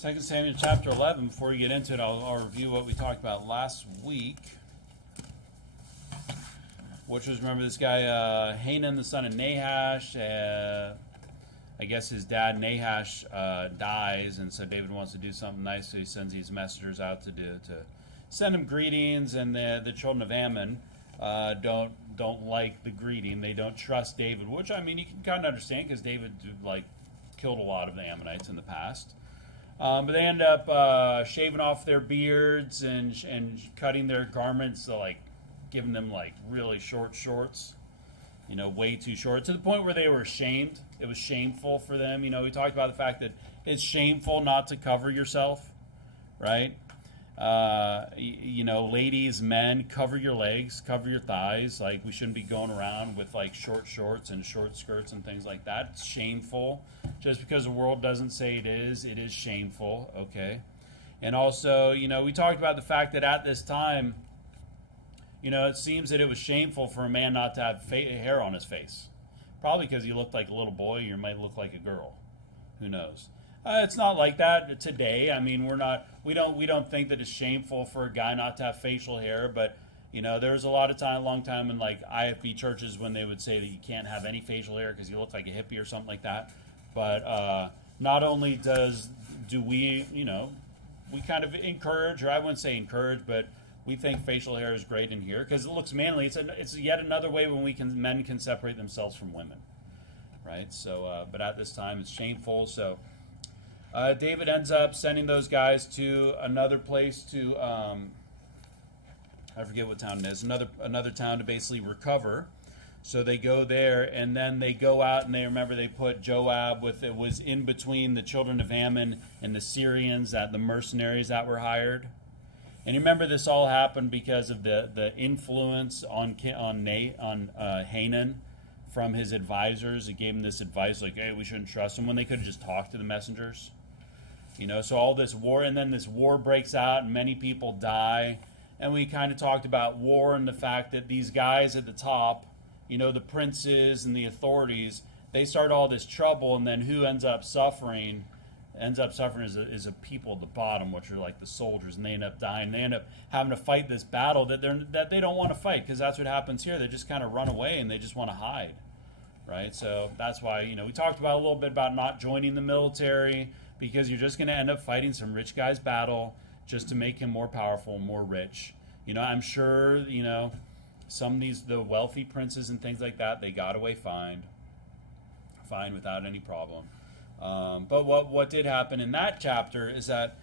2 Samuel chapter 11. Before we get into it, I'll review what we talked about last week, which was, remember this guy, Hanan, the son of Nahash. I guess his dad, Nahash, dies, and so David wants to do something nice, so he sends these messengers out to send him greetings, and the children of Ammon don't like the greeting. They don't trust David, which, I mean, you can kind of understand, because David, killed a lot of the Ammonites in the past. But they end up shaving off their beards and cutting their garments, so, giving them, really short shorts, way too short, to the point where they were ashamed. It was shameful for them. We talked about the fact that it's shameful not to cover yourself, right? Ladies, men, cover your legs, cover your thighs. We shouldn't be going around with short shorts and short skirts and things like that. It's shameful. Just because the world doesn't say it is shameful, okay? And also, we talked about the fact that at this time, it seems that it was shameful for a man not to have hair on his face. Probably because he looked like a little boy, or you might look like a girl. Who knows? It's not like that today. I mean, we don't think that it's shameful for a guy not to have facial hair, but there was a long time in IFB churches when they would say that you can't have any facial hair because you look like a hippie or something like that. But not only do we we kind of encourage, or I wouldn't say encourage, but we think facial hair is great in here because it looks manly. It's yet another way when men can separate themselves from women, right? So, but at this time it's shameful. So David ends up sending those guys to another place to I forget what town it is. Another town to basically recover. So they go there, and then they go out, and they put Joab it was in between the children of Ammon and the Syrians, the mercenaries that were hired. And you remember this all happened because of the influence on Hanan from his advisors. It gave him this advice hey, we shouldn't trust him, when they could have just talked to the messengers. So all this war, and then this war breaks out, and many people die. And we kind of talked about war and the fact that these guys at the top, the princes and the authorities, they start all this trouble, and then who ends up suffering is a people at the bottom, which are the soldiers, and they end up dying. They end up having to fight this battle that they don't want to fight, because that's what happens here. They just kind of run away, and they just want to hide, right? So that's why, we talked about a little bit about not joining the military, because you're just going to end up fighting some rich guy's battle just to make him more powerful, more rich. I'm sure, some of the wealthy princes and things like that, they got away fine without any problem. But what did happen in that chapter is that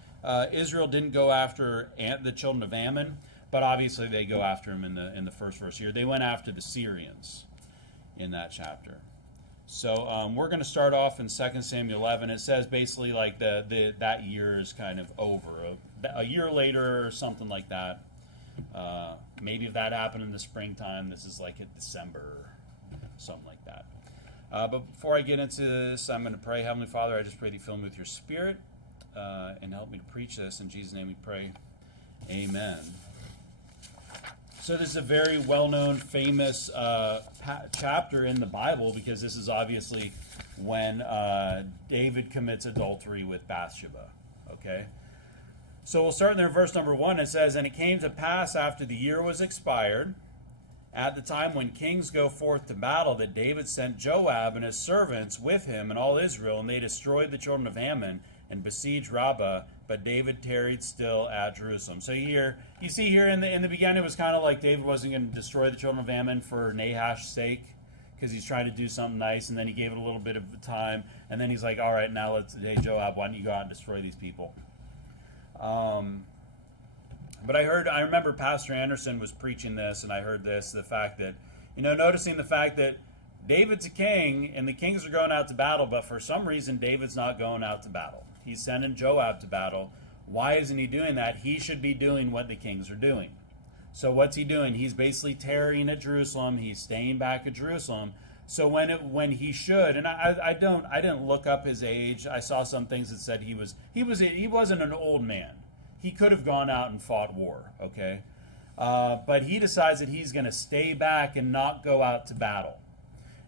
Israel didn't go after the children of Ammon, but obviously they go after him in the first verse here. They went after the Syrians in that chapter. So we're going to start off in 2 Samuel 11. It says basically that year is kind of over. A year later or something like that. Maybe if that happened in the springtime, this is in December, something like that. But before I get into this, I'm going to pray. Heavenly Father, I just pray that you fill me with your Spirit and help me to preach this. In Jesus' name we pray. Amen. So this is a very well-known, famous chapter in the Bible, because this is obviously when David commits adultery with Bathsheba. Okay? So we'll start there in verse number 1. It says, "And it came to pass after the year was expired, at the time when kings go forth to battle, that David sent Joab and his servants with him and all Israel, and they destroyed the children of Ammon and besieged Rabbah, but David tarried still at Jerusalem." So you see here in the beginning, it was kind of like David wasn't going to destroy the children of Ammon for Nahash's sake, because he's trying to do something nice, and then he gave it a little bit of time, and then he's like, all right, now hey Joab, why don't you go out and destroy these people? But I remember Pastor Anderson was preaching this, and I heard the fact that, noticing the fact that David's a king, and the kings are going out to battle, but for some reason, David's not going out to battle. He's sending Joab to battle. Why isn't he doing that? He should be doing what the kings are doing. So what's he doing? He's basically tarrying at Jerusalem. He's staying back at Jerusalem. So when he should, and I didn't look up his age. I saw some things that said he wasn't an old man. He could have gone out and fought war, okay? But he decides that he's going to stay back and not go out to battle.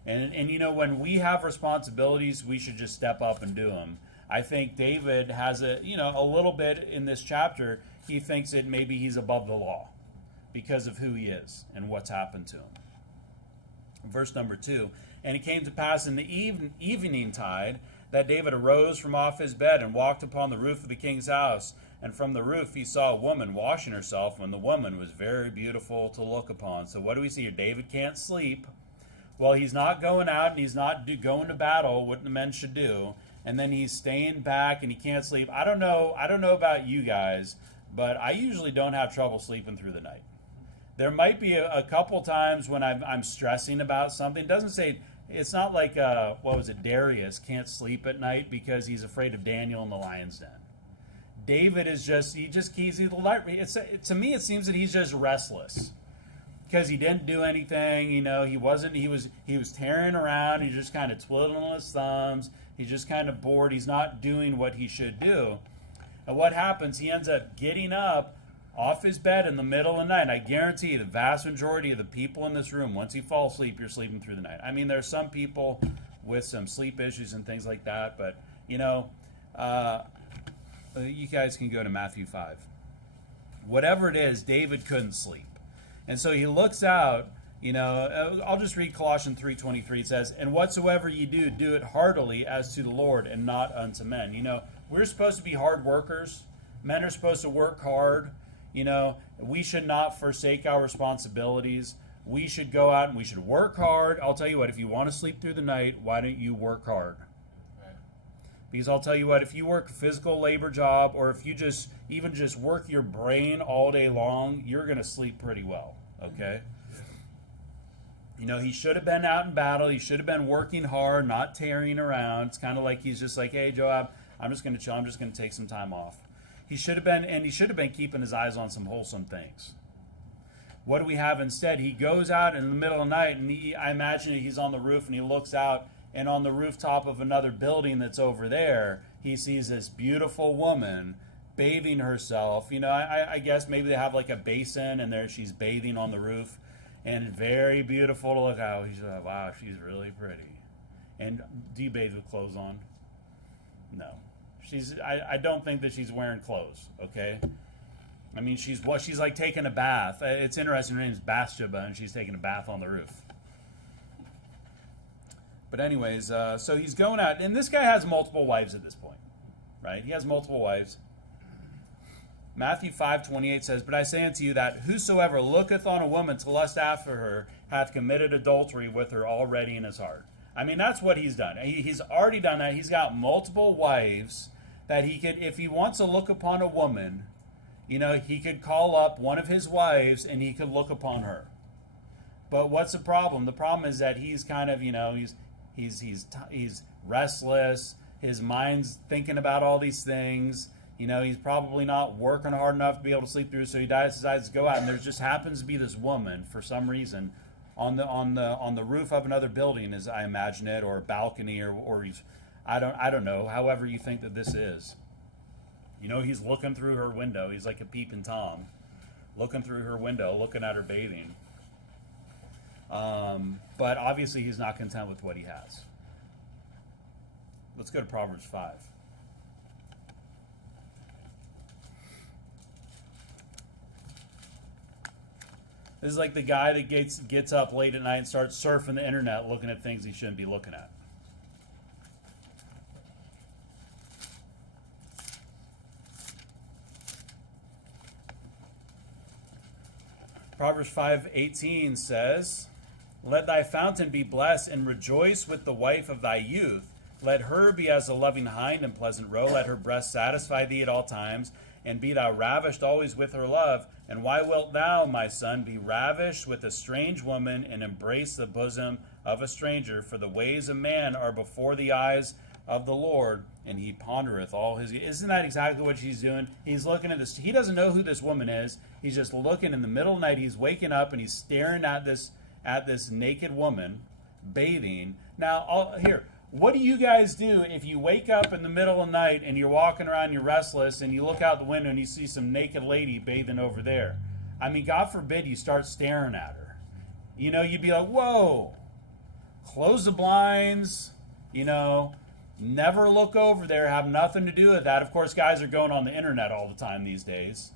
And when we have responsibilities, we should just step up and do them. I think David has a little bit in this chapter. He thinks that maybe he's above the law because of who he is and what's happened to him. Verse number 2, and it came to pass in the evening tide that David arose from off his bed and walked upon the roof of the king's house. And from the roof he saw a woman washing herself, when the woman was very beautiful to look upon. So what do we see here? David can't sleep. Well, he's not going out and he's not going to battle, what the men should do. And then he's staying back and he can't sleep. I don't know about you guys, but I usually don't have trouble sleeping through the night. There might be a couple times when I'm stressing about something. It doesn't say, it's not like, Darius can't sleep at night because he's afraid of Daniel in the lion's den. David is he keeps the light. To me, it seems that he's just restless because he didn't do anything. He was tearing around. He's just kind of twiddling his thumbs. He's just kind of bored. He's not doing what he should do. And what happens? He ends up getting up off his bed in the middle of the night. And I guarantee you, the vast majority of the people in this room, once you fall asleep, you're sleeping through the night. I mean, there's some people with some sleep issues and things like that, but you guys can go to Matthew 5. Whatever it is, David couldn't sleep. And so he looks out, I'll just read Colossians 3:23. It says, and whatsoever ye do, do it heartily as to the Lord and not unto men. We're supposed to be hard workers. Men are supposed to work hard. We should not forsake our responsibilities. We should go out and we should work hard. I'll tell you what, if you want to sleep through the night, why don't you work hard? Because I'll tell you what, if you work a physical labor job, or if you just work your brain all day long, you're going to sleep pretty well, okay? He should have been out in battle. He should have been working hard, not tearing around. It's kind of like he's just like, hey, Joab, I'm just going to chill. I'm just going to take some time off. He should have been keeping his eyes on some wholesome things. What do we have instead? He goes out in the middle of the night, and I imagine he's on the roof, and he looks out, and on the rooftop of another building that's over there, he sees this beautiful woman bathing herself. I guess maybe they have like a basin, and there she's bathing on the roof, and very beautiful to look at. He's like, wow, she's really pretty. And do you bathe with clothes on? No. I don't think that she's wearing clothes, okay? I mean, she's like taking a bath. It's interesting, her name's Bathsheba, and she's taking a bath on the roof. But anyways, so he's going out, and this guy has multiple wives at this point, right? He has multiple wives. Matthew 5:28 says, but I say unto you that whosoever looketh on a woman to lust after her hath committed adultery with her already in his heart. I mean, that's what he's done. He's already done that. He's got multiple wives that he could, if he wants to look upon a woman, he could call up one of his wives and he could look upon her. But what's the problem? The problem is that he's kind of, he's restless. His mind's thinking about all these things. He's probably not working hard enough to be able to sleep through, so he decides to go out, and there just happens to be this woman for some reason on the roof of another building, as I imagine it, or a balcony, or he's I don't know. However you think that this is, he's looking through her window. He's like a peeping Tom, looking through her window, looking at her bathing. But obviously he's not content with what he has. Let's go to Proverbs 5. This is like the guy that gets up late at night and starts surfing the internet looking at things he shouldn't be looking at. Proverbs 5:18 says, let thy fountain be blessed, and rejoice with the wife of thy youth. Let her be as a loving hind and pleasant roe. Let her breast satisfy thee at all times, and be thou ravished always with her love. And why wilt thou, my son, be ravished with a strange woman, and embrace the bosom of a stranger? For the ways of man are before the eyes of the Lord, and he pondereth all his... Isn't that exactly what she's doing? He's looking at this. He doesn't know who this woman is. He's just looking in the middle of the night. He's waking up, and he's staring at this naked woman bathing. Now, here, what do you guys do if you wake up in the middle of the night and you're walking around, you're restless, and you look out the window and you see some naked lady bathing over there? I mean, God forbid you start staring at her. You'd be like, whoa, close the blinds, Never look over there, have nothing to do with that. Of course, guys are going on the internet all the time these days.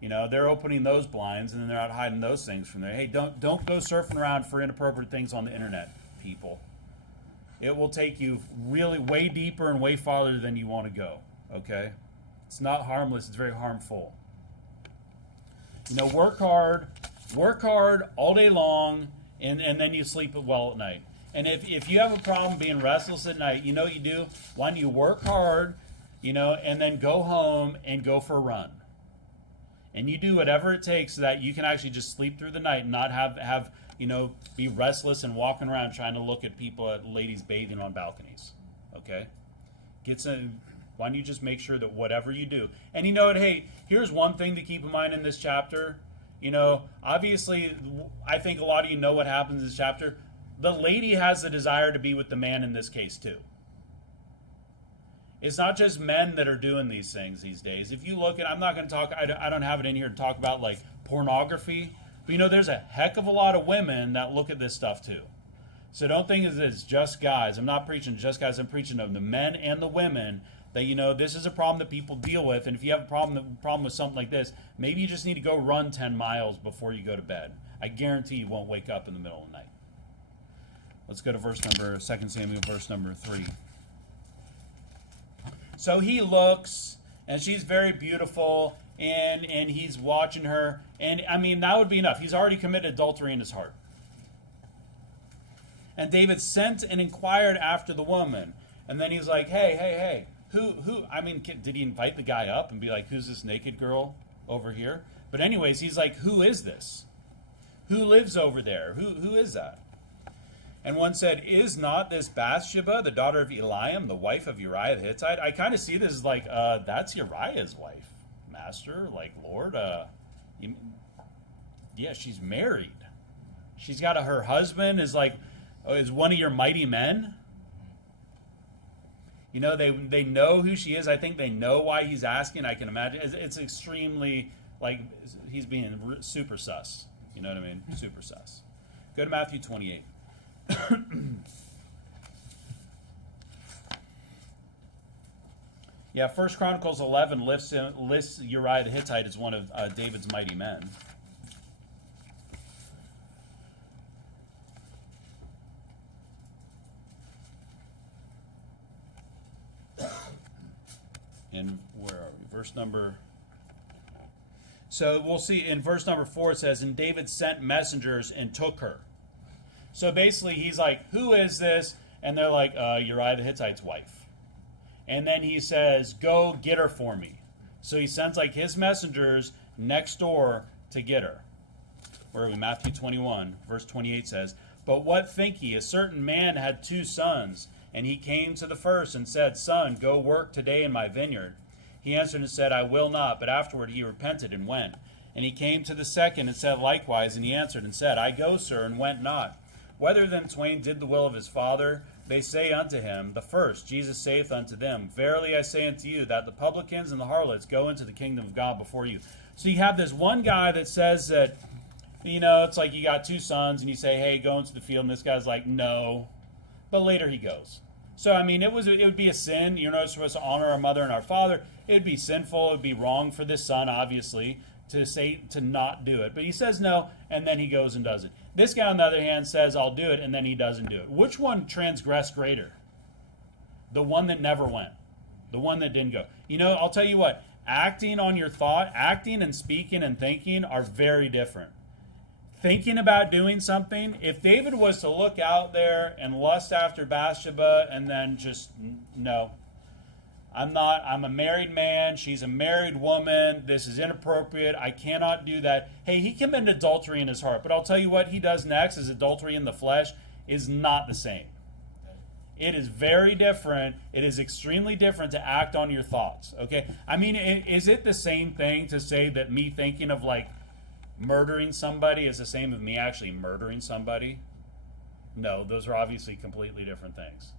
They're opening those blinds and then they're out hiding those things from there. Hey, don't go surfing around for inappropriate things on the internet, people. It will take you really way deeper and way farther than you want to go, okay? It's not harmless, it's very harmful. Work hard all day long, and then you sleep well at night. And if you have a problem being restless at night, you know what you do? Why don't you work hard, and then go home and go for a run. And you do whatever it takes so that you can actually just sleep through the night and not have be restless and walking around trying to look at ladies bathing on balconies. Okay? Why don't you just make sure that whatever you do, and you know what, hey, here's one thing to keep in mind in this chapter. Obviously, I think a lot of you know what happens in this chapter. The lady has the desire to be with the man in this case too. It's not just men that are doing these things these days. If you look at, I'm not going to talk, I don't have it in here to talk about like pornography, but there's a heck of a lot of women that look at this stuff too. So don't think it's just guys. I'm not preaching just guys. I'm preaching of the men and the women that, this is a problem that people deal with. And if you have a problem with something like this, maybe you just need to go run 10 miles before you go to bed. I guarantee you won't wake up in the middle of the night. Let's go to 2 Samuel, verse number 3. So he looks, and she's very beautiful, and he's watching her. And, that would be enough. He's already committed adultery in his heart. And David sent and inquired after the woman. And then he's like, hey, who, did he invite the guy up and be like, who's this naked girl over here? But anyways, he's like, who is this? Who lives over there? Who is that? And one said, is not this Bathsheba, the daughter of Eliam, the wife of Uriah the Hittite? I kind of see this as like, that's Uriah's wife, Master, like, Lord. Yeah, she's married. She's got her husband is one of your mighty men. They know who she is. I think they know why he's asking. I can imagine. It's extremely, he's being super sus. You know what I mean? Super sus. Go to Matthew 28. Yeah, 1 Chronicles 11 lists Uriah the Hittite as one of David's mighty men. And where are we? Verse number... So we'll see in verse number 4 it says, and David sent messengers and took her. So basically he's like, who is this? And they're like, Uriah the Hittite's wife. And then he says, go get her for me. So he sends his messengers next door to get her. Where are we? Matthew 21, verse 28 says, but what think ye? A certain man had 2 sons, and he came to the first and said, son, go work today in my vineyard. He answered and said, I will not. But afterward he repented and went. And he came to the second and said likewise, and he answered and said, I go, sir, and went not. Whether then twain did the will of his father? They say unto him, the first. Jesus saith unto them, verily I say unto you, that the publicans and the harlots go into the kingdom of God before you. So you have this one guy that says that, it's like you got 2 sons, and you say, hey, go into the field, and this guy's like, no. But later he goes. So, it would be a sin. You're not supposed to honor our mother and our father. It would be sinful. It would be wrong for this son, obviously, to not do it. But he says no, and then he goes and does it. This guy, on the other hand, says, I'll do it, and then he doesn't do it. Which one transgressed greater? The one that never went. The one that didn't go. I'll tell you what. Acting on your thought, acting and speaking and thinking are very different. Thinking about doing something, if David was to look out there and lust after Bathsheba and then just, no, I'm a married man, she's a married woman, this is inappropriate, I cannot do that. Hey, he committed adultery in his heart, but I'll tell you what he does next is adultery in the flesh is not the same. It is very different. It is extremely different to act on your thoughts, okay? Is it the same thing to say that me thinking of murdering somebody is the same as me actually murdering somebody? No, those are obviously completely different things.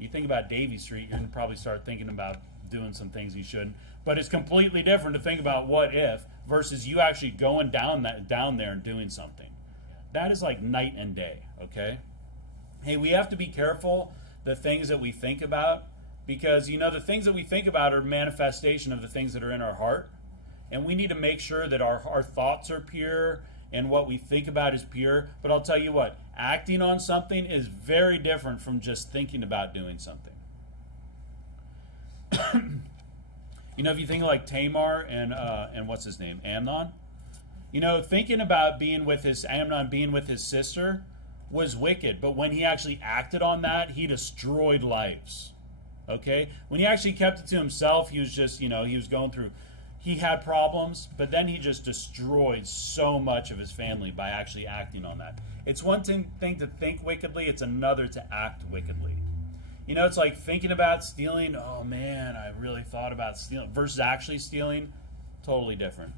You think about Davie Street, you're going to probably start thinking about doing some things you shouldn't. But it's completely different to think about what if versus you actually going down there and doing something. That is like night and day, okay? Hey, we have to be careful the things that we think about, because the things that we think about are manifestation of the things that are in our heart, and we need to make sure that our thoughts are pure and what we think about is pure. But I'll tell you what, acting on something is very different from just thinking about doing something. If you think like Tamar and what's his name, Amnon, thinking about Amnon being with his sister was wicked, but when he actually acted on that, he destroyed lives. Okay? When he actually kept it to himself, he was just, he was going through, he had problems, but then he just destroyed so much of his family by actually acting on that. It's one thing to think wickedly, it's another to act wickedly. It's like thinking about stealing, oh man, I really thought about stealing, versus actually stealing, totally different.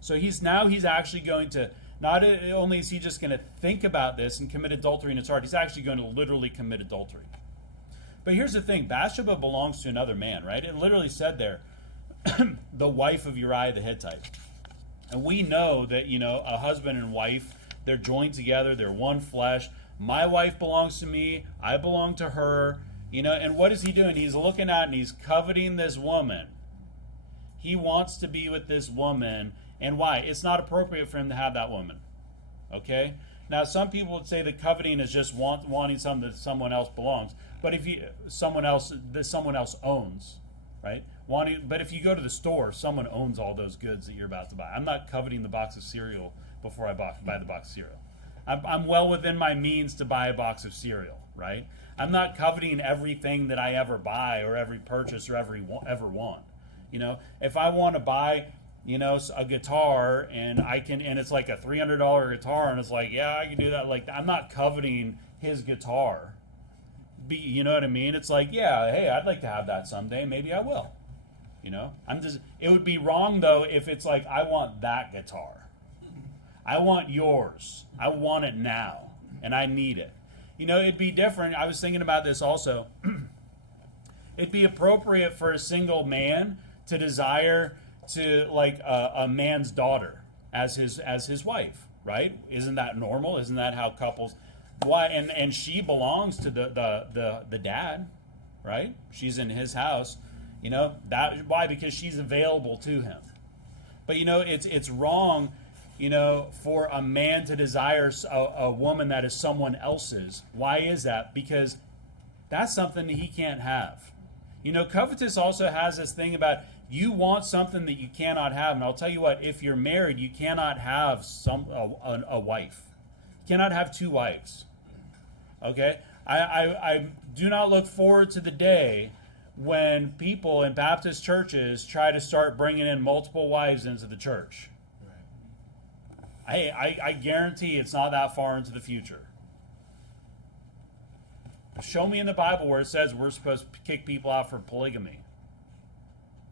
So he's actually going to, not only is he just going to think about this and commit adultery in his heart, he's actually going to literally commit adultery. But here's the thing, Bathsheba belongs to another man, right? It literally said there, the wife of Uriah the Hittite. And we know that, a husband and wife, they're joined together, they're one flesh. My wife belongs to me, I belong to her, and what is he doing? He's looking at and he's coveting this woman. He wants to be with this woman, and why? It's not appropriate for him to have that woman. Okay? Now, some people would say that coveting is just wanting something that someone else belongs, but if someone else owns, right? But if you go to the store, someone owns all those goods that you're about to buy. I'm not coveting the box of cereal before I buy the box of cereal. I'm well within my means to buy a box of cereal, right? I'm not coveting everything that I ever buy or every purchase or ever want. If I want to buy, a guitar and it's like a $300 guitar and it's like, yeah, I can do that. Like, I'm not coveting his guitar. You know what I mean? It's like, yeah, hey, I'd like to have that someday. Maybe I will. It would be wrong though if it's like, I want that guitar. I want yours. I want it now, and I need it. It'd be different. I was thinking about this also. It'd be appropriate for a single man to desire to like a man's daughter as his wife, right? Isn't that normal? Isn't that how couples? Why? And she belongs to the dad, right? She's in his house. Why? Because she's available to him. But it's wrong. For a man to desire a woman that is someone else's. Why is that? Because that's something that he can't have. Covetous also has this thing about you want something that you cannot have. And I'll tell you what, if you're married, you cannot have a wife. You cannot have two wives. Okay? I do not look forward to the day when people in Baptist churches try to start bringing in multiple wives into the church. I guarantee it's not that far into the future. Show me in the Bible where it says we're supposed to kick people out for polygamy.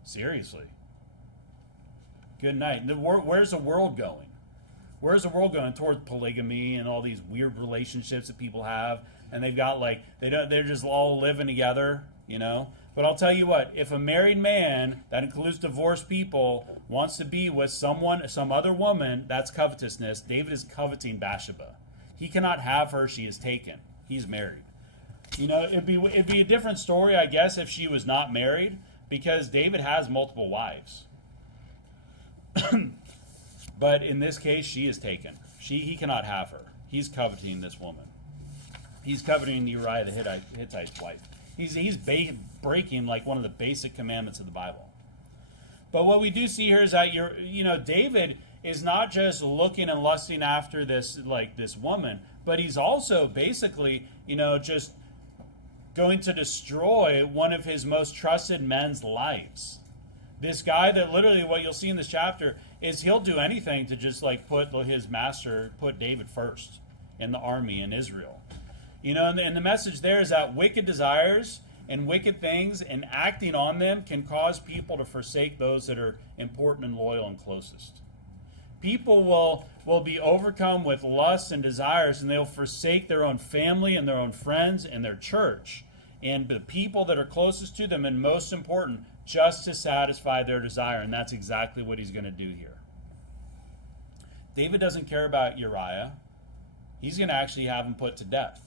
Seriously. Good night. Where's the world going? Where's the world going? Towards polygamy and all these weird relationships that people have, and they've got they're just all living together, But I'll tell you what, if a married man, that includes divorced people, wants to be with some other woman, that's covetousness. David is coveting Bathsheba. He cannot have her, she is taken. He's married. It'd be a different story, I guess, if she was not married, because David has multiple wives. But in this case, she is taken. He cannot have her. He's coveting this woman. He's coveting Uriah the Hittite's wife. He's breaking like one of the basic commandments of the Bible. But what we do see here is that David is not just looking and lusting after this woman, but he's also basically just going to destroy one of his most trusted men's lives. This guy that literally, what you'll see in this chapter is he'll do anything to just put David first in the army in Israel. And the message there is that wicked desires and wicked things and acting on them can cause people to forsake those that are important and loyal and closest. People will be overcome with lusts and desires, and they'll forsake their own family and their own friends and their church and the people that are closest to them, and most important, just to satisfy their desire. And that's exactly what he's going to do here. David doesn't care about Uriah. He's going to actually have him put to death.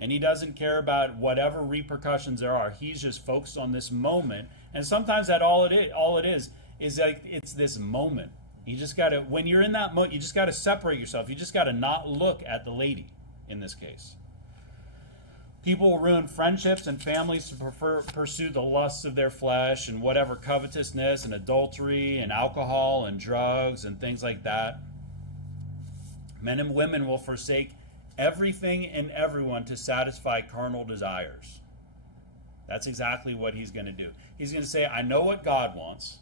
And he doesn't care about whatever repercussions there are. He's just focused on this moment. And sometimes that all it is like it's this moment. You just got to, when you're in that moment, you just got to separate yourself. You just got to not look at the lady in this case. People will ruin friendships and families to pursue the lusts of their flesh and whatever covetousness and adultery and alcohol and drugs and things like that. Men and women will forsake everything and everyone to satisfy carnal desires. That's exactly what he's going to do. He's going to say, I know what God wants.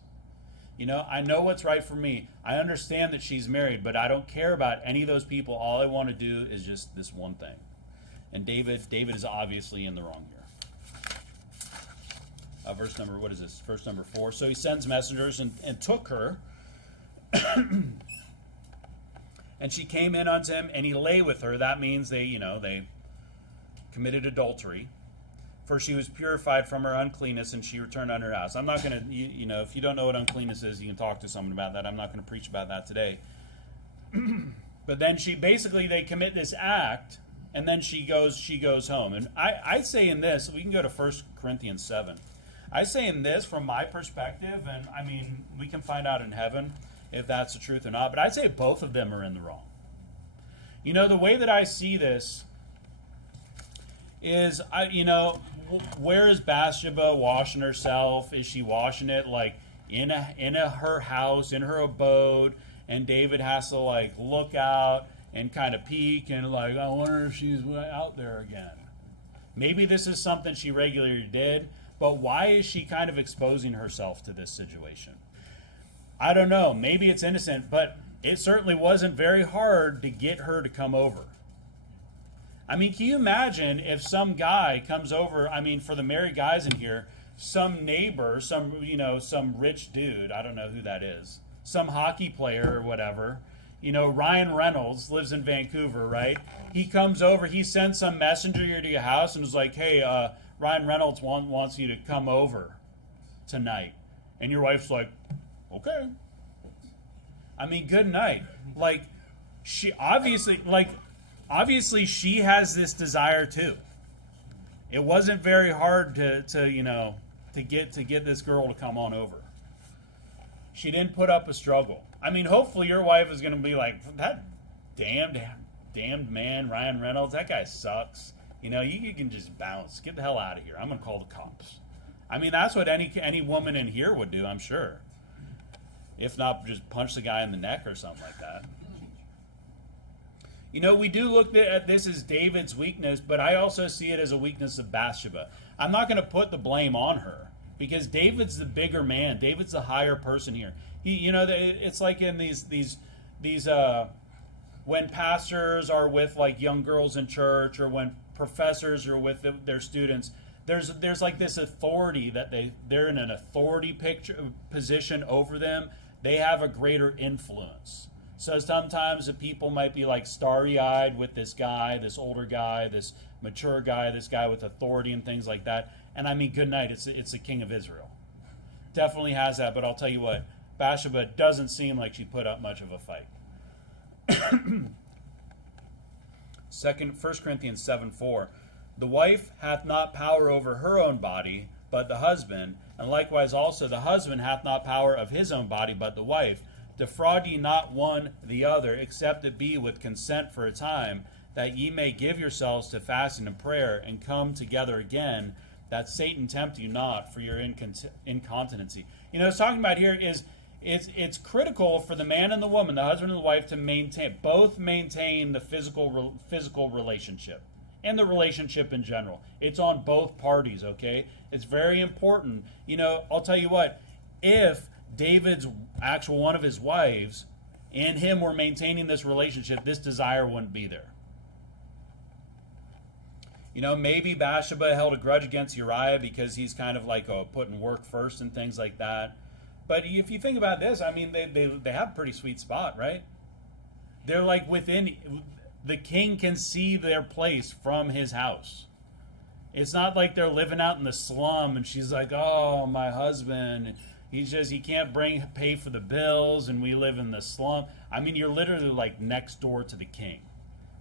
I know what's right for me. I understand that she's married, but I don't care about any of those people. All I want to do is just this one thing. And David is obviously in the wrong here. Verse number 4. So he sends messengers and took her. And she came in unto him, and he lay with her. That means they committed adultery. For she was purified from her uncleanness, and she returned unto her house. I'm not going to, if you don't know what uncleanness is, you can talk to someone about that. I'm not going to preach about that today. But then they commit this act, and then she goes home. And I say in this, we can go to 1 Corinthians 7. I say in this, from my perspective, and I mean, we can find out in heaven if that's the truth or not, but I'd say both of them are in the wrong. The way that I see this is, where is Bathsheba washing herself? Is she washing it like in her house, in her abode, and David has to like look out and kind of peek and like, I wonder if she's out there again. Maybe this is something she regularly did, but why is she kind of exposing herself to this situation? I don't know. Maybe it's innocent, but it certainly wasn't very hard to get her to come over. I mean, can you imagine if some guy comes over, for the married guys in here, some neighbor, some rich dude, I don't know who that is, some hockey player or whatever, Ryan Reynolds lives in Vancouver, right? He comes over, he sends some messenger to your house and is like, hey, Ryan Reynolds wants you to come over tonight. And your wife's like, okay. Good night. Like, she obviously she has this desire too. It wasn't very hard to get this girl to come on over. She didn't put up a struggle. Hopefully your wife is going to be like, that damned man, Ryan Reynolds, that guy sucks. You can just bounce. Get the hell out of here. I'm going to call the cops. That's what any woman in here would do, I'm sure. If not, just punch the guy in the neck or something like that. We do look at this as David's weakness, but I also see it as a weakness of Bathsheba. I'm not going to put the blame on her because David's the bigger man. David's the higher person here. It's like in these when pastors are with like young girls in church or when professors are with their students. There's like this authority that they're in an authority position over them. They have a greater influence. So sometimes the people might be like starry-eyed with this guy, this older guy, this mature guy, this guy with authority and things like that. And good night, it's the king of Israel. Definitely has that, but I'll tell you what, Bathsheba doesn't seem like she put up much of a fight. 1 Corinthians 7:4. The wife hath not power over her own body, but the husband, and likewise also the husband hath not power of his own body, but the wife. Defraud ye not one the other, except it be with consent for a time, that ye may give yourselves to fasting and prayer, and come together again, that Satan tempt you not for your incontinency. It's talking about here is it's critical for the man and the woman, the husband and the wife, to maintain the physical relationship and the relationship in general. It's on both parties, okay? It's very important. I'll tell you what, if David's one of his wives and him were maintaining this relationship, this desire wouldn't be there. Maybe Bathsheba held a grudge against Uriah because he's kind of like putting work first and things like that. But if you think about this, they have a pretty sweet spot, right? They're like within, the king can see their place from his house. It's not like they're living out in the slum and she's like, oh, my husband, he can't pay for the bills and we live in the slum. You're literally like next door to the king.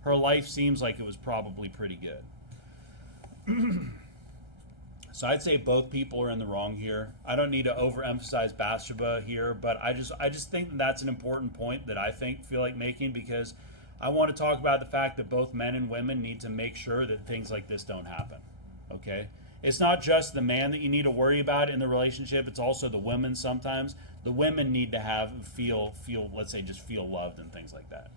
Her life seems like it was probably pretty good. So I'd say both people are in the wrong here. I don't need to overemphasize Bathsheba here, but I just think that that's an important point that I feel like making, because I want to talk about the fact that both men and women need to make sure that things like this don't happen. Okay? It's not just the man that you need to worry about in the relationship, it's also the women sometimes. The women need to feel let's say, just feel loved and things like that.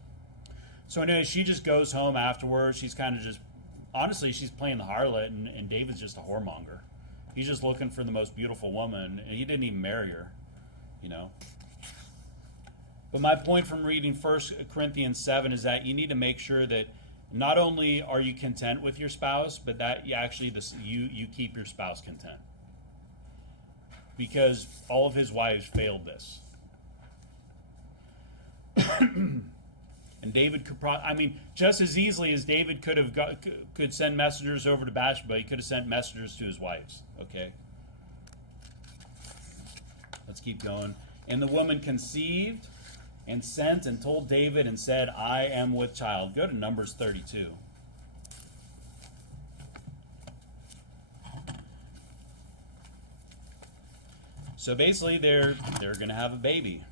So anyway, she just goes home afterwards. She's kind of just, honestly, she's playing the harlot, and David's just a whoremonger. He's just looking for the most beautiful woman, and he didn't even marry her, you know. But my point from reading 1 Corinthians 7 is that you need to make sure that not only are you content with your spouse, but that you keep your spouse content. Because all of his wives failed this. And David could just as easily as David could send messengers over to Bathsheba, he could have sent messengers to his wives. Okay? Let's keep going. And the woman conceived and sent and told David and said, I am with child. Go to Numbers 32. So basically, they're going to have a baby.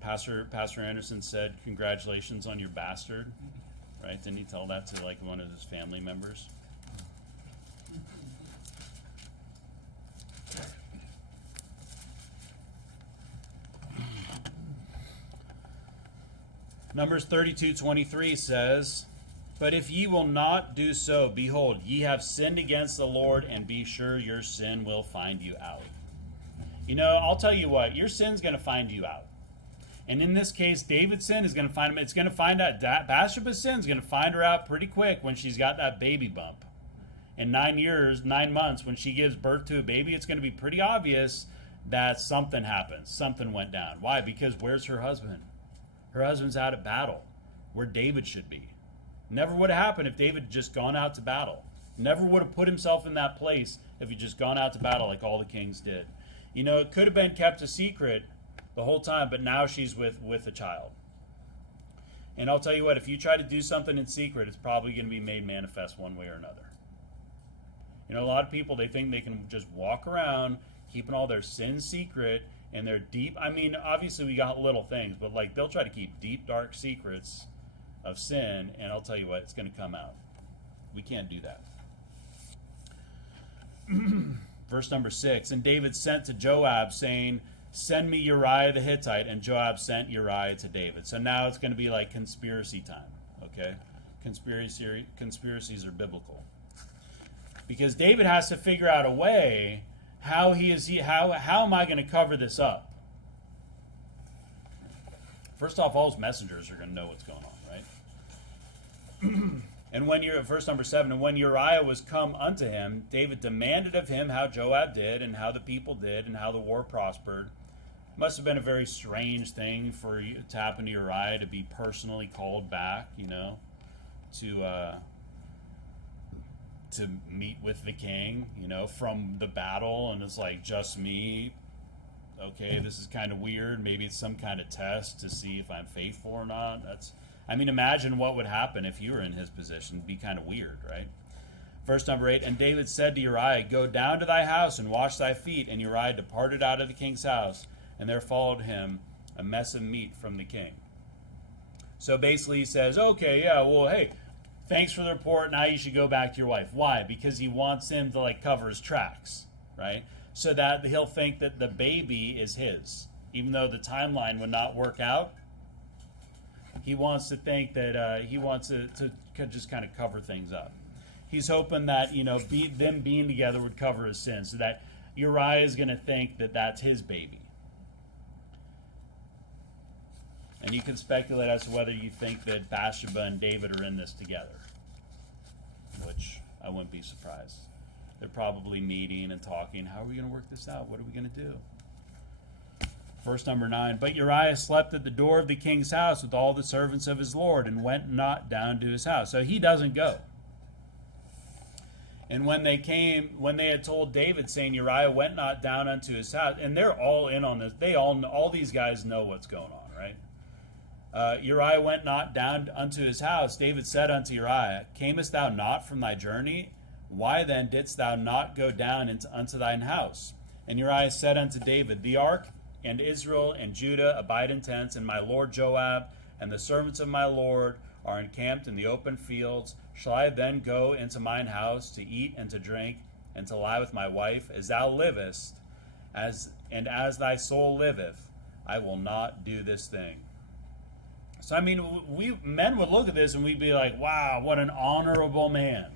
Pastor Anderson said, "Congratulations on your bastard," right? Didn't he tell that to like one of his family members? Numbers 32:23 says, "But if ye will not do so, behold, ye have sinned against the Lord, and be sure your sin will find you out." You know, I'll tell you what, your sin's going to find you out. And in this case, David's sin is going to find him. It's going to find out. Bathsheba's sin is going to find her out pretty quick when she's got that baby bump. In 9 months, when she gives birth to a baby, it's going to be pretty obvious that something happened. Something went down. Why? Because where's her husband? Her husband's out at battle, where David should be. Never would have happened if David had just gone out to battle. Never would have put himself in that place if he'd just gone out to battle like all the kings did. You know, it could have been kept a secret the whole time, but now she's with a child. And I'll tell you what, if you try to do something in secret, it's probably going to be made manifest one way or another. You know, a lot of people, they think they can just walk around keeping all their sins secret, and they're deep. I mean, obviously we got little things, but like they'll try to keep deep, dark secrets of sin, and I'll tell you what, it's going to come out. We can't do that. Verse number 6, and David sent to Joab, saying, send me Uriah the Hittite, and Joab sent Uriah to David. So now it's going to be like conspiracy time, okay? Conspiracies are biblical. Because David has to figure out a way, how am I going to cover this up? First off, all his messengers are going to know what's going on, right? And when verse number 7, and when Uriah was come unto him, David demanded of him how Joab did, and how the people did, and how the war prospered. Must have been a very strange thing to happen to Uriah, to be personally called back, you know, to meet with the king, you know, from the battle, and it's like, just me. Okay, this is kind of weird. Maybe it's some kind of test to see if I'm faithful or not. Imagine what would happen if you were in his position. It'd be kind of weird, right? Verse number 8, and David said to Uriah, go down to thy house and wash thy feet. And Uriah departed out of the king's house, and there followed him a mess of meat from the king. So basically he says, okay, yeah, well, hey, thanks for the report. Now you should go back to your wife. Why? Because he wants him to like cover his tracks, right? So that he'll think that the baby is his. Even though the timeline would not work out, he wants to think that he wants to just kind of cover things up. He's hoping that, you know, them being together would cover his sins, so that Uriah is going to think that that's his baby. And you can speculate as to whether you think that Bathsheba and David are in this together, which I wouldn't be surprised. They're probably meeting and talking. How are we going to work this out? What are we going to do? Verse number 9, but Uriah slept at the door of the king's house with all the servants of his lord, and went not down to his house. So he doesn't go. And when they had told David, saying, Uriah went not down unto his house, and they're all in on this. All these guys know what's going on, right? Uriah went not down unto his house. David said unto Uriah, camest thou not from thy journey? Why then didst thou not go down unto thine house? And Uriah said unto David, the ark and Israel and Judah abide in tents, and my lord Joab and the servants of my lord are encamped in the open fields. Shall I then go into mine house to eat and to drink and to lie with my wife? As thou livest, as thy soul liveth, I will not do this thing. So I mean, we men would look at this and we'd be like, wow, what an honorable man.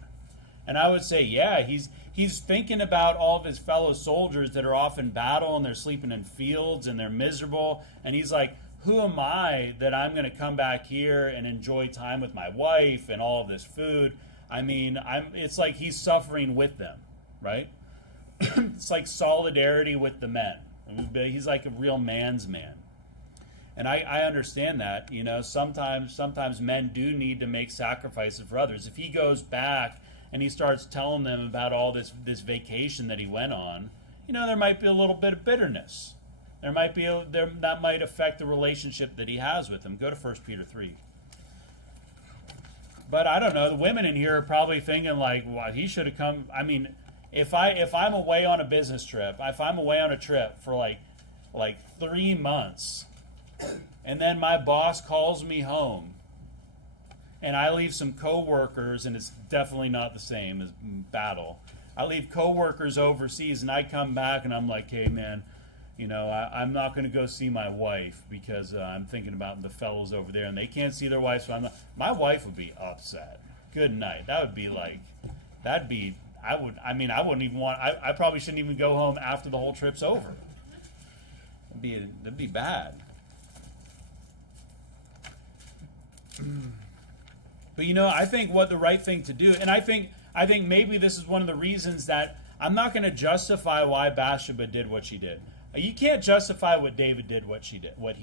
And I would say, yeah, he's thinking about all of his fellow soldiers that are off in battle and they're sleeping in fields and they're miserable. And he's like, who am I that I'm going to come back here and enjoy time with my wife and all of this food? I mean, it's like he's suffering with them, right? It's like solidarity with the men. He's like a real man's man. And I understand that, you know, sometimes men do need to make sacrifices for others. If he goes back and he starts telling them about all this vacation that he went on, you know, there might be a little bit of bitterness. There might be that might affect the relationship that he has with them. Go to 1 Peter 3. But I don't know, the women in here are probably thinking like, well, he should have come. I mean, if I'm away on a business trip, if I'm away on a trip for like 3 months, and then my boss calls me home, and I leave some coworkers, and it's definitely not the same as battle. I leave coworkers overseas, and I come back, and I'm like, hey, man, you know, I'm not going to go see my wife because I'm thinking about the fellows over there, and they can't see their wives, so my wife would be upset. Good night. That would be like, I wouldn't even want, I probably shouldn't even go home after the whole trip's over. That'd be bad. But you know, I think what the right thing to do, and I think maybe this is one of the reasons that I'm not going to justify why Bathsheba did what she did. You can't justify what David did, what he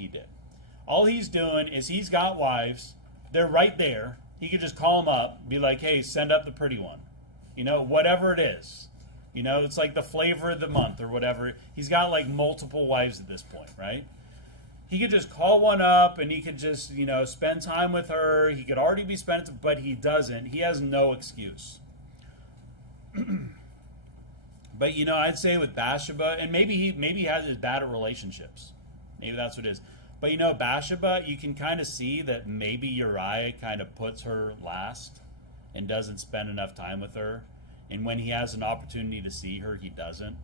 did. All he's doing is he's got wives. They're right there. He could just call them up, be like, hey, send up the pretty one. You know, whatever it is. You know, it's like the flavor of the month or whatever. He's got like multiple wives at this point, right? He could just call one up and he could just, you know, spend time with her. He could already be spending, but he doesn't. He has no excuse. But, you know, I'd say with Bathsheba, and maybe he has his bad at relationships. Maybe that's what it is. But, you know, Bathsheba, you can kind of see that maybe Uriah kind of puts her last and doesn't spend enough time with her. And when he has an opportunity to see her, he doesn't.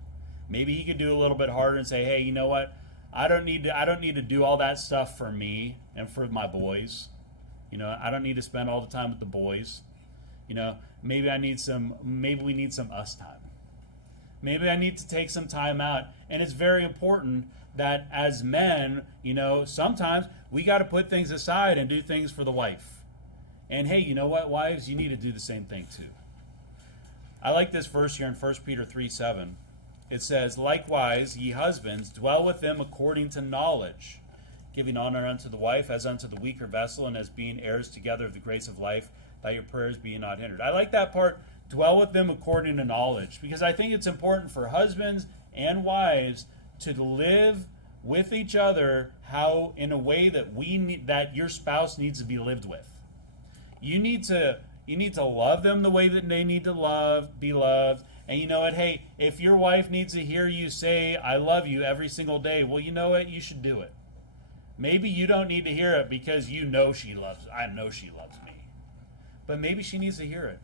Maybe he could do a little bit harder and say, hey, you know what? I don't need to do all that stuff for me and for my boys. You know, I don't need to spend all the time with the boys. You know, maybe we need some us time. Maybe I need to take some time out. And it's very important that as men, you know, sometimes we got to put things aside and do things for the wife. And hey, you know what, wives, you need to do the same thing too. I like this verse here in 1 Peter 3:7. It says, likewise, ye husbands, dwell with them according to knowledge, giving honor unto the wife as unto the weaker vessel, and as being heirs together of the grace of life, that your prayers be not hindered. I like that part, dwell with them according to knowledge, because I think it's important for husbands and wives to live with each other how in a way that that your spouse needs to be lived with. You need to love them the way that they need to be loved. And you know what? Hey, if your wife needs to hear you say, I love you every single day, well, you know what? You should do it. Maybe you don't need to hear it because I know she loves me. But maybe she needs to hear it.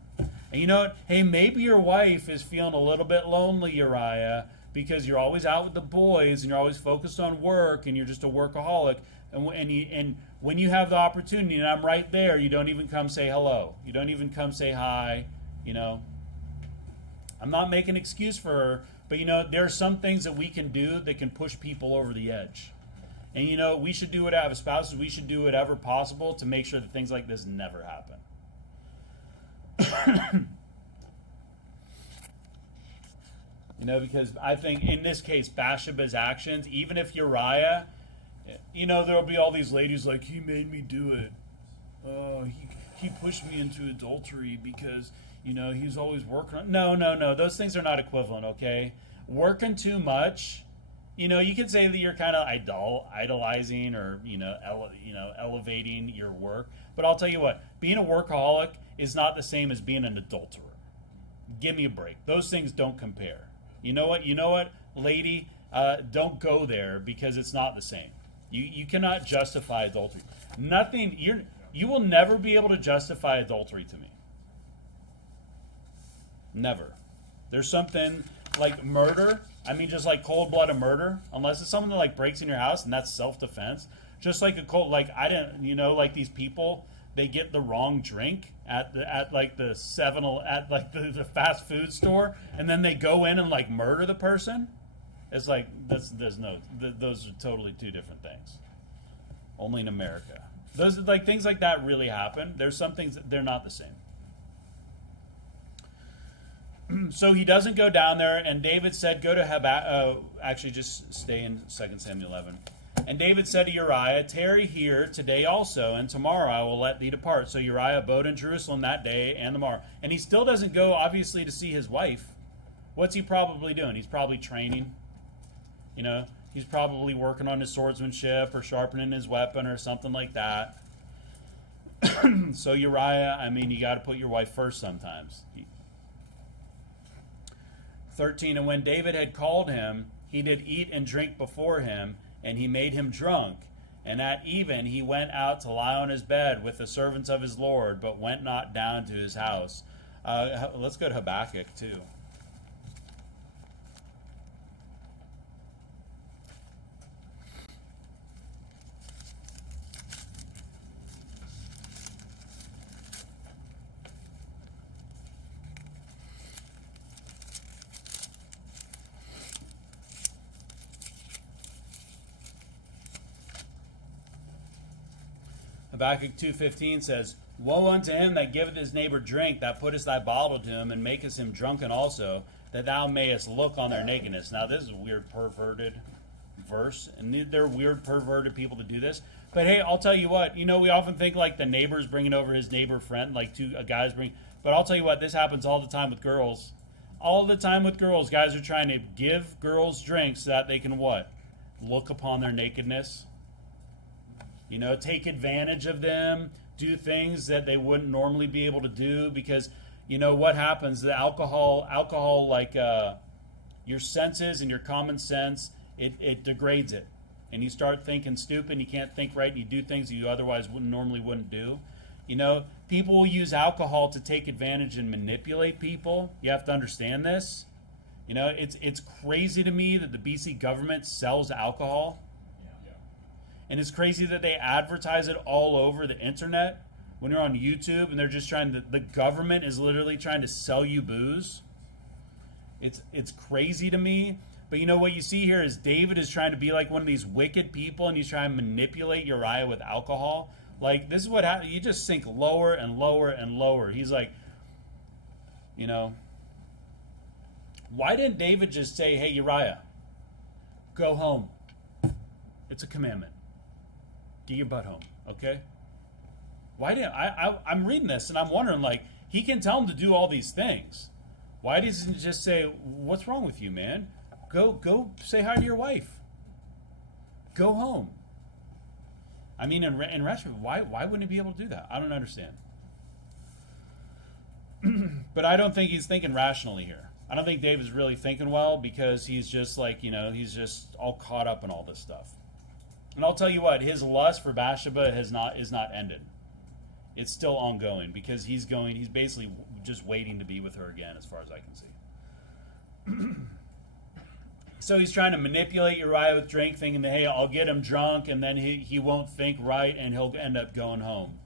And you know what? Hey, maybe your wife is feeling a little bit lonely, Uriah, because you're always out with the boys and you're always focused on work and you're just a workaholic. And when you have the opportunity and I'm right there, you don't even come say hello. You don't even come say hi, you know. I'm not making an excuse for her, but you know, there are some things that we can do that can push people over the edge. And you know, we should do whatever, as spouses, we should do whatever possible to make sure that things like this never happen. You know, because I think in this case, Bathsheba's actions, even if Uriah, you know, there'll be all these ladies like, he made me do it. Oh, he pushed me into adultery because, you know, he's always working on... No. Those things are not equivalent, okay? Working too much You could say that you're kind of idolizing or elevating your work. But I'll tell you what, being a workaholic is not the same as being an adulterer. Give me a break. Those things don't compare. You know what? Lady, don't go there because it's not the same. You cannot justify adultery. Nothing. You will never be able to justify adultery to me. Never. There's something like murder. I mean, just like cold-blooded murder, unless it's someone that like breaks in your house and that's self-defense. Just like I didn't, like these people, they get the wrong drink at the the fast food store, and then they go in and like murder the person. It's like those are totally two different things. Only in America. Those like things like that really happen. There's some things that they're not the same. So he doesn't go down there, and David said, go to actually just stay in 2 Samuel 11. And David said to Uriah, tarry here today also, and tomorrow I will let thee depart. So Uriah abode in Jerusalem that day and the morrow. And he still doesn't go, obviously, to see his wife. What's he probably doing? He's probably training. He's probably working on his swordsmanship or sharpening his weapon or something like that. So Uriah, I mean, you got to put your wife first sometimes. 13, and when David had called him, he did eat and drink before him, and he made him drunk. And at even he went out to lie on his bed with the servants of his Lord, but went not down to his house. Let's go to Habakkuk too. Habakkuk 2:15 says, woe unto him that giveth his neighbor drink, that puttest thy bottle to him, and makest him drunken also, that thou mayest look on their nakedness. Now this is a weird perverted verse, and they're weird perverted people to do this. But hey, I'll tell you what, we often think like the neighbor's bringing over his neighbor friend, like a guy's bringing, but I'll tell you what, this happens all the time with girls. All the time with girls, guys are trying to give girls drinks so that they can what? Look upon their nakedness. Take advantage of them, do things that they wouldn't normally be able to do because, what happens? The alcohol, like your senses and your common sense, it degrades it. And you start thinking stupid, you can't think right, and you do things that you otherwise wouldn't do. People will use alcohol to take advantage and manipulate people. You have to understand this. It's crazy to me that the BC government sells alcohol. And it's crazy that they advertise it all over the internet when you're on YouTube, and they're just the government is literally trying to sell you booze. It's crazy to me. But what you see here is David is trying to be like one of these wicked people, and he's trying to manipulate Uriah with alcohol. Like, this is what happens. You just sink lower and lower and lower. He's like, why didn't David just say, hey, Uriah, go home? It's a commandment. Get your butt home, okay? Why didn't I'm reading this and I'm wondering, like, he can tell him to do all these things. Why doesn't he just say, what's wrong with you, man? Go say hi to your wife. Go home. I mean, in retrospect, why wouldn't he be able to do that? I don't understand. But I don't think he's thinking rationally here. I don't think David's really thinking well because he's just like, he's just all caught up in all this stuff. And I'll tell you what, his lust for Bathsheba is not ended. It's still ongoing because he's basically just waiting to be with her again, as far as I can see. So he's trying to manipulate Uriah with drink, thinking that, hey, I'll get him drunk, and then he won't think right, and he'll end up going home.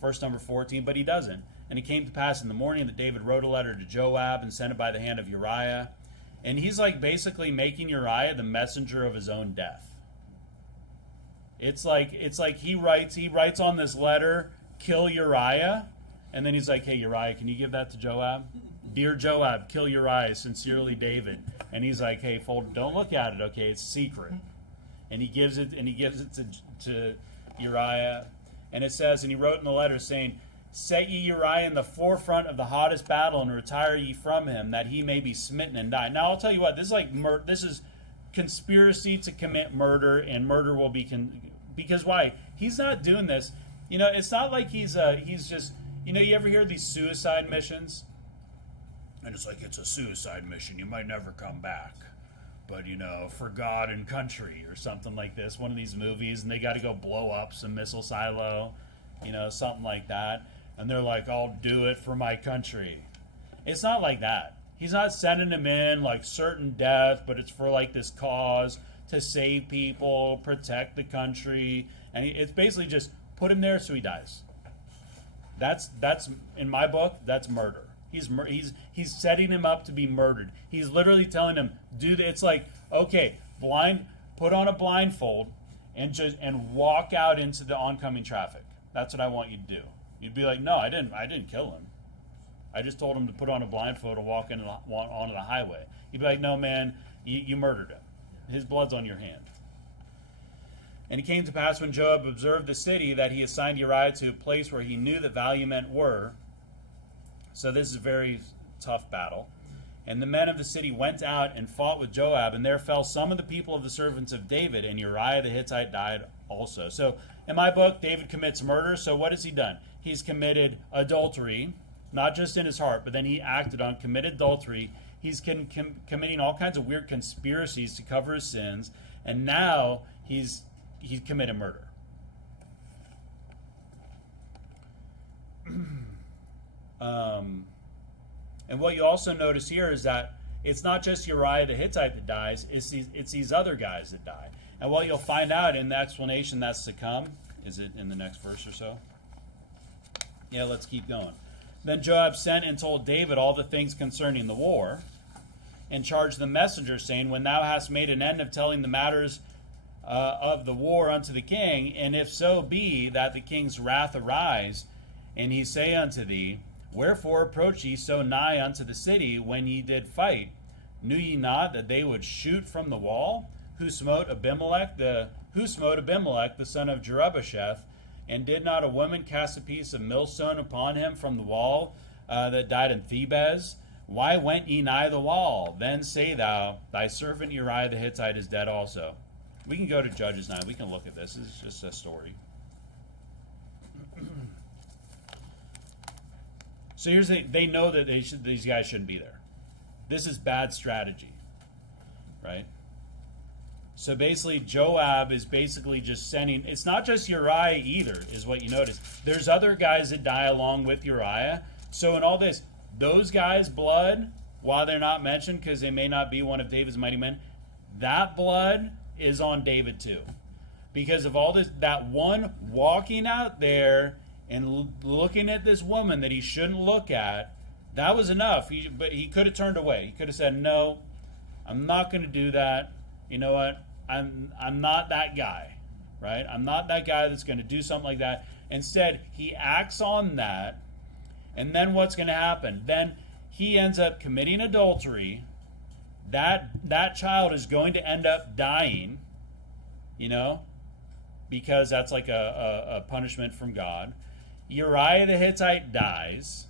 Verse number 14, but he doesn't. And it came to pass in the morning that David wrote a letter to Joab and sent it by the hand of Uriah. And he's like basically making Uriah the messenger of his own death. It's like he writes on this letter, kill Uriah, and then he's like, hey, Uriah, can you give that to Joab? Dear Joab, kill Uriah, sincerely David. And he's like, hey, don't look at it, okay? It's secret. And he gives it to Uriah. And it says, and he wrote in the letter saying, set ye Uriah in the forefront of the hottest battle, and retire ye from him, that he may be smitten and die. Now I'll tell you what, this is conspiracy to commit murder, and murder will be because why? He's not doing this. You know, it's not like he's just, you know, you ever hear these suicide missions? And it's like, it's a suicide mission. You might never come back. But, you know, for God and country or something like this. One of these movies, and they got to go blow up some missile silo, you know, something like that. And they're like, I'll do it for my country. It's not like that. He's not sending him in like certain death, but it's for like this cause to save people, protect the country. And it's basically just put him there so he dies. That's in my book, that's murder. He's setting him up to be murdered. He's literally telling him, dude, it's like, okay, put on a blindfold and walk out into the oncoming traffic. That's what I want you to do. You'd be like, no, I didn't kill him. I just told him to put on a blindfold and walk onto the highway. You'd be like, no, man, you murdered him. His blood's on your hands. And it came to pass when Joab observed the city that he assigned Uriah to a place where he knew that valiant men were. So this is a very tough battle. And the men of the city went out and fought with Joab, and there fell some of the people of the servants of David, and Uriah the Hittite died also. So in my book, David commits murder. So what has he done? He's committed adultery, not just in his heart, but then he acted on committed adultery. He's committing all kinds of weird conspiracies to cover his sins, and now he's committed murder. And what you also notice here is that it's not just Uriah the Hittite that dies, it's these other guys that die. And what you'll find out in the explanation that's to come, is it in the next verse or so? Yeah, let's keep going. Then Joab sent and told David all the things concerning the war, and charged the messenger, saying, when thou hast made an end of telling the matters of the war unto the king, and if so be that the king's wrath arise, and he say unto thee, wherefore approach ye so nigh unto the city when ye did fight? Knew ye not that they would shoot from the wall? Who smote Abimelech the son of Jerubbesheth? And did not a woman cast a piece of millstone upon him from the wall that died in Thebez? Why went ye nigh the wall? Then say thou, thy servant Uriah the Hittite is dead also. We can go to Judges 9. We can look at this. This is just a story. So here's the thing. They know that these guys shouldn't be there. This is bad strategy, right? So basically, Joab is basically just sending... It's not just Uriah either, is what you notice. There's other guys that die along with Uriah. So in all this, those guys' blood, while they're not mentioned because they may not be one of David's mighty men, that blood is on David too. Because of all this, that one walking out there and looking at this woman that he shouldn't look at, that was enough. But he could have turned away. He could have said, no, I'm not going to do that. You know what? I'm not that guy, right? I'm not that guy that's going to do something like that. Instead, he acts on that, and then what's going to happen? Then he ends up committing adultery. That child is going to end up dying, you know, because that's like a punishment from God. Uriah the Hittite dies.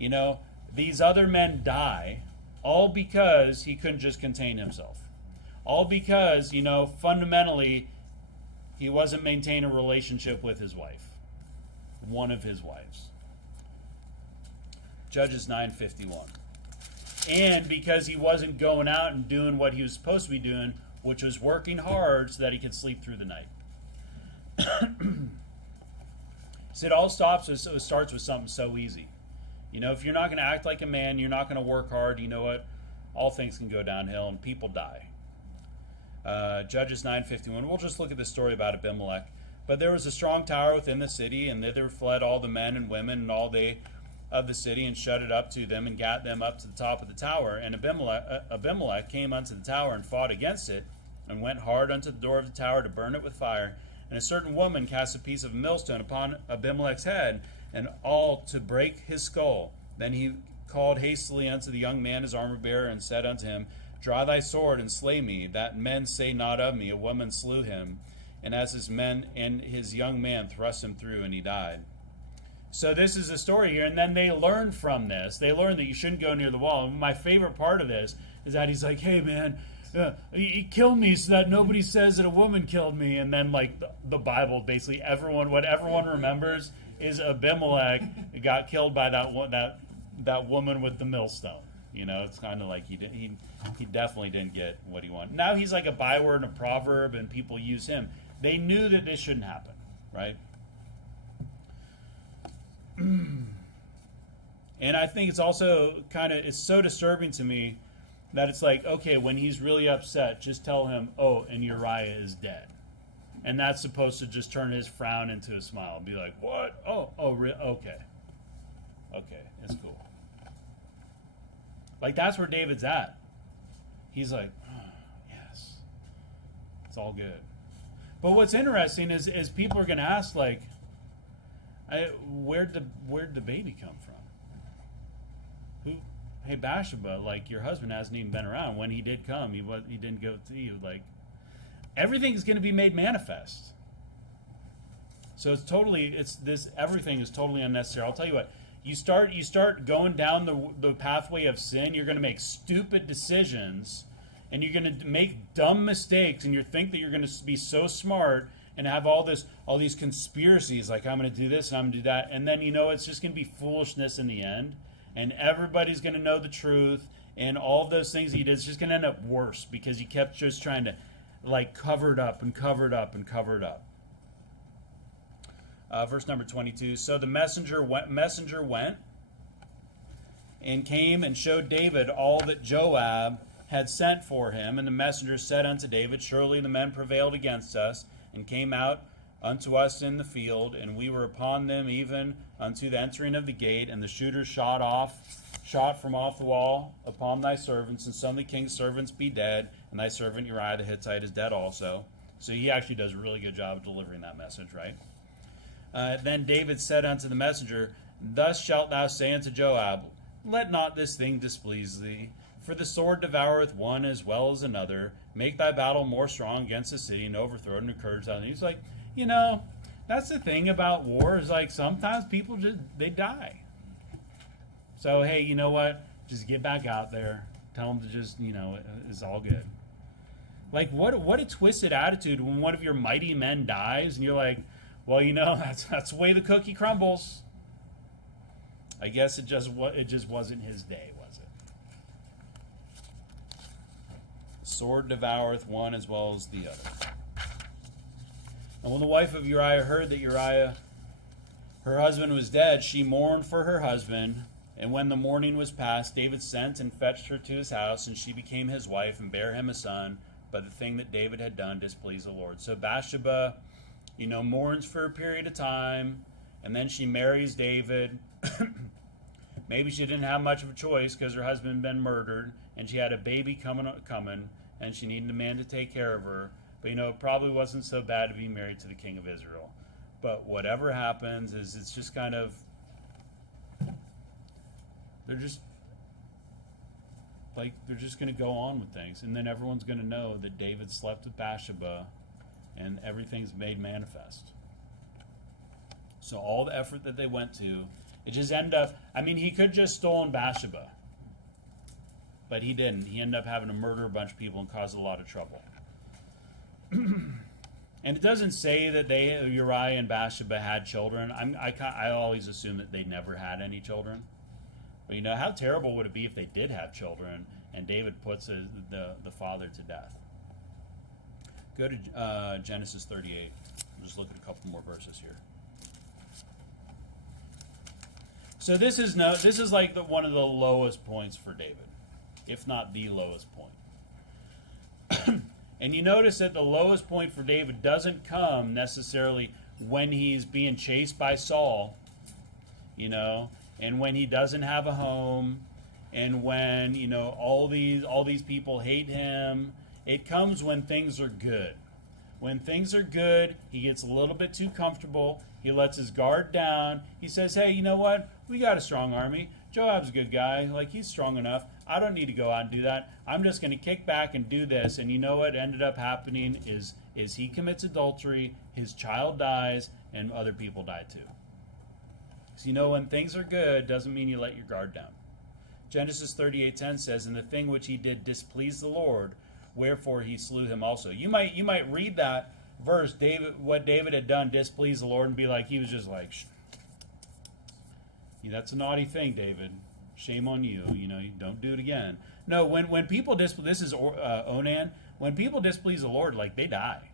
You know, these other men die, all because he couldn't just contain himself. All because, you know, fundamentally, he wasn't maintaining a relationship with his wife. One of his wives. Judges 9:51. And because he wasn't going out and doing what he was supposed to be doing, which was working hard so that he could sleep through the night. So it all starts with something so easy. You know, if you're not going to act like a man, you're not going to work hard, you know what? All things can go downhill and people die. Judges 9:51. We'll just look at the story about Abimelech. But there was a strong tower within the city, and thither fled all the men and women and all they of the city, and shut it up to them, and gat them up to the top of the tower. And Abimelech came unto the tower and fought against it, and went hard unto the door of the tower to burn it with fire. And a certain woman cast a piece of a millstone upon Abimelech's head, and all to break his skull. Then he called hastily unto the young man his armor-bearer, and said unto him, Draw thy sword and slay me, that men say not of me, a woman slew him. And as his men and his young man thrust him through, and he died. So this is the story here, and then they learn from this. They learn that you shouldn't go near the wall. And my favorite part of this is that he's like, hey man, He killed me so that nobody says that a woman killed me. And then, like, the Bible, basically what everyone remembers is Abimelech got killed by that woman with the millstone. You know, it's kind of like he definitely didn't get what he wanted. Now he's like a byword and a proverb, and people use him. They knew that this shouldn't happen, right? And I think it's also it's so disturbing to me that it's like, okay, when he's really upset, just tell him, oh, and Uriah is dead. And that's supposed to just turn his frown into a smile and be like, what? Okay, it's cool. Like, that's where David's at. He's like, oh, yes, it's all good. But what's interesting is people are going to ask, like, where'd the baby come from? Hey, Bathsheba, like, your husband hasn't even been around. When he did come, he didn't go to you. Like, everything is going to be made manifest. So everything is totally unnecessary. I'll tell you what. You start going down the pathway of sin, you're going to make stupid decisions, and you're going to make dumb mistakes, and you think that you're going to be so smart and have all these conspiracies, like, I'm going to do this and I'm going to do that, and then, it's just going to be foolishness in the end, and everybody's going to know the truth, and all those things he did is just going to end up worse because he kept just trying to, like, cover it up and cover it up and cover it up. Verse number 22. So the messenger went and came and showed David all that Joab had sent for him. And the messenger said unto David, surely the men prevailed against us, and came out unto us in the field, and we were upon them even unto the entering of the gate. And the shooters shot from off the wall upon thy servants, and some of the king's servants be dead, and thy servant Uriah the Hittite is dead also. So he actually does a really good job of delivering that message, right? Then David said unto the messenger, thus shalt thou say unto Joab, let not this thing displease thee, for the sword devoureth one as well as another. Make thy battle more strong against the city, and overthrow it, and encourage them. He's like, that's the thing about war, is like sometimes people they die. So hey, you know what? Just get back out there. Tell them to just, it's all good. Like, what a twisted attitude when one of your mighty men dies, and you're like, well, that's the way the cookie crumbles. I guess it just wasn't his day, was it? Sword devoureth one as well as the other. And when the wife of Uriah heard that Uriah, her husband, was dead, she mourned for her husband. And when the mourning was past, David sent and fetched her to his house, and she became his wife and bare him a son. But the thing that David had done displeased the Lord. So Bathsheba, mourns for a period of time, and then she marries David. Maybe she didn't have much of a choice because her husband had been murdered, and she had a baby coming, and she needed a man to take care of her. But, it probably wasn't so bad to be married to the king of Israel. But whatever happens is it's just kind of, they're just going to go on with things. And then everyone's going to know that David slept with Bathsheba, and everything's made manifest. So all the effort that they went to, it just ended up, he could just stolen Bathsheba. But he didn't. He ended up having to murder a bunch of people and cause a lot of trouble. And it doesn't say that Uriah and Bathsheba had children. I always assume that they never had any children. But how terrible would it be if they did have children and David puts the father to death? Go to Genesis 38. I'll just look at a couple more verses here. So this is like one of the lowest points for David, if not the lowest point. And you notice that the lowest point for David doesn't come necessarily when he's being chased by Saul, and when he doesn't have a home, and when all these people hate him. It comes when things are good. When things are good, he gets a little bit too comfortable. He lets his guard down. He says, hey, you know what? We got a strong army. Joab's a good guy. Like, he's strong enough. I don't need to go out and do that. I'm just going to kick back and do this. And you know what ended up happening is he commits adultery, his child dies, and other people die too. So when things are good, doesn't mean you let your guard down. Genesis 38:10 says, and the thing which he did displeased the Lord, wherefore he slew him also. You might read that verse, what David had done displeased the Lord, and be like, he was just like, that's a naughty thing, David. Shame on you. You don't do it again. No, when people this is Onan. When people displease the Lord, like, they die.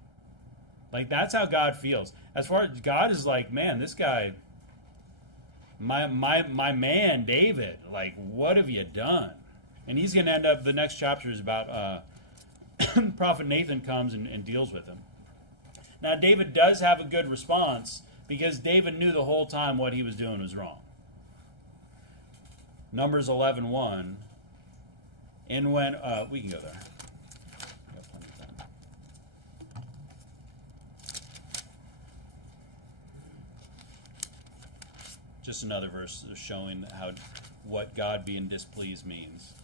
Like, that's how God feels. As far as God is like, man, this guy, my man David, like, what have you done? And he's going to end up, the next chapter is about Prophet Nathan comes and deals with him. Now, David does have a good response, because David knew the whole time what he was doing was wrong. Numbers 11:1. And when, we can go there. We got plenty of time. Just another verse showing what God being displeased means.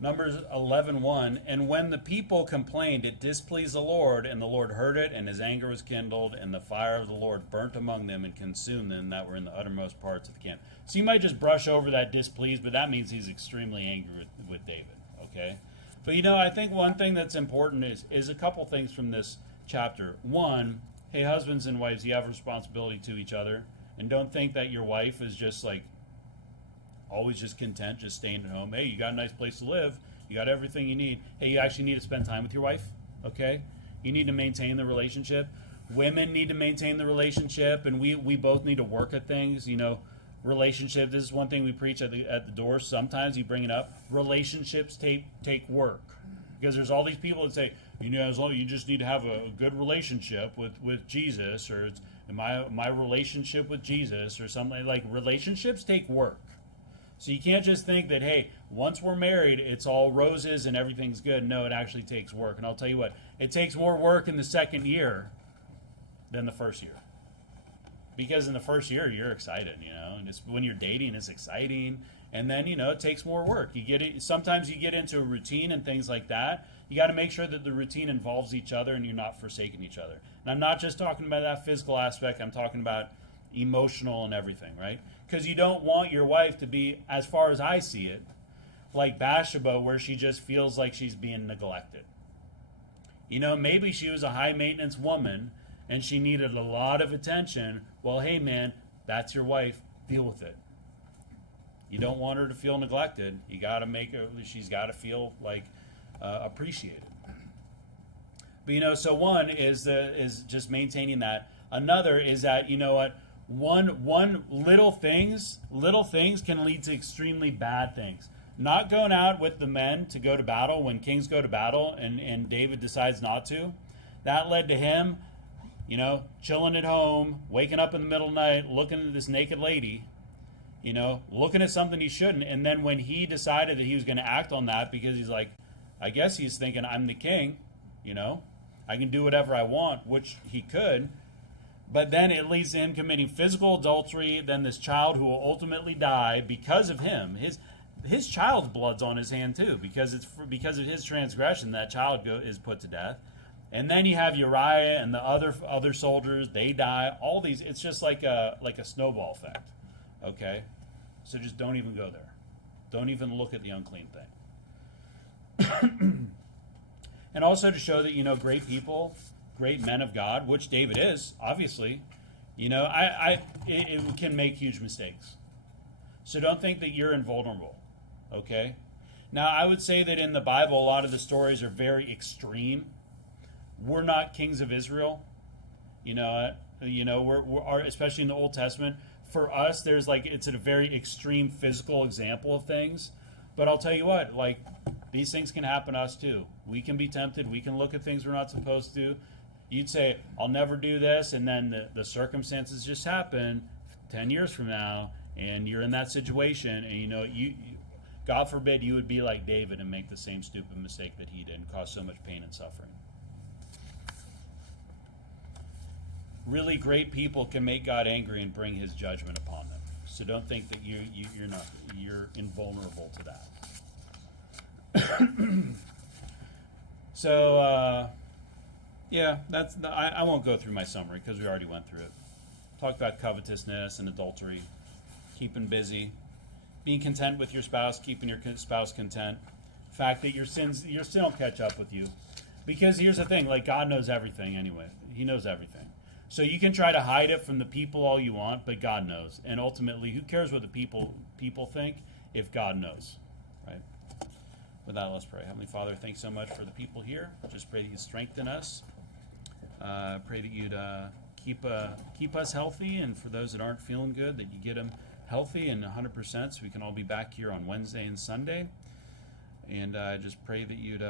Numbers 11:1, and when the people complained, it displeased the Lord, and the Lord heard it, and his anger was kindled, and the fire of the Lord burnt among them and consumed them that were in the uttermost parts of the camp. So you might just brush over that displeased, but that means he's extremely angry with David, okay? But I think one thing that's important is a couple things from this chapter. One, hey, husbands and wives, you have a responsibility to each other, and don't think that your wife is just like, always just content, just staying at home. Hey, you got a nice place to live. You got everything you need. Hey, you actually need to spend time with your wife, okay? You need to maintain the relationship. Women need to maintain the relationship, and we both need to work at things. Relationship, this is one thing we preach at the door. Sometimes you bring it up. Relationships take work. Because there's all these people that say, as long you just need to have a good relationship with Jesus, or it's my relationship with Jesus, or something. Like, relationships take work. So you can't just think that, hey, once we're married, it's all roses and everything's good. No, it actually takes work. And I'll tell you what, it takes more work in the second year than the first year. Because in the first year, you're excited, and it's, when you're dating, it's exciting. And then, it takes more work. Sometimes you get into a routine and things like that. You got to make sure that the routine involves each other and you're not forsaking each other. And I'm not just talking about that physical aspect. I'm talking about emotional and everything, right? Because you don't want your wife to be, as far as I see it, like Bathsheba, where she just feels like she's being neglected. Maybe she was a high-maintenance woman and she needed a lot of attention. Well, hey, man, that's your wife. Deal with it. You don't want her to feel neglected. You got to make her, she's got to feel like appreciated. But, so one is just maintaining that. Another is that, one little things can lead to extremely bad things. Not going out with the men to go to battle when kings go to battle, and David decides not to. That led to him, chilling at home, waking up in the middle of the night, looking at this naked lady, looking at something he shouldn't. And then when he decided that he was going to act on that, because he's like, I guess he's thinking, I'm the king, I can do whatever I want, which he could. But then it leads to him committing physical adultery. Then this child who will ultimately die because of him. His child's blood's on his hand too, because because of his transgression that child is put to death. And then you have Uriah and the other soldiers. They die. All these. It's just like a snowball effect. Okay, so just don't even go there. Don't even look at the unclean thing. And also to show that great people. Great men of God, which David is, obviously, it can make huge mistakes. So don't think that you're invulnerable, okay? Now, I would say that in the Bible, a lot of the stories are very extreme. We're not kings of Israel, we're especially in the Old Testament. For us, there's it's a very extreme physical example of things. But I'll tell you what, these things can happen to us too. We can be tempted. We can look at things we're not supposed to. You'd say, I'll never do this, and then the circumstances just happen 10 years from now, and you're in that situation, and you God forbid you would be like David and make the same stupid mistake that he did and cause so much pain and suffering. Really great people can make God angry and bring his judgment upon them. So don't think that you're invulnerable to that. So, yeah, I won't go through my summary because we already went through it. Talked about covetousness and adultery, keeping busy, being content with your spouse, keeping your spouse content, fact that your sin will catch up with you. Because here's the thing, like, God knows everything anyway. He knows everything. So you can try to hide it from the people all you want, but God knows. And ultimately, who cares what the people think if God knows, right? With that, let's pray. Heavenly Father, thanks so much for the people here. Just pray that you strengthen us. Pray that you'd keep us healthy, and for those that aren't feeling good, that you get them healthy and 100%, so we can all be back here on Wednesday and Sunday. And just pray that you'd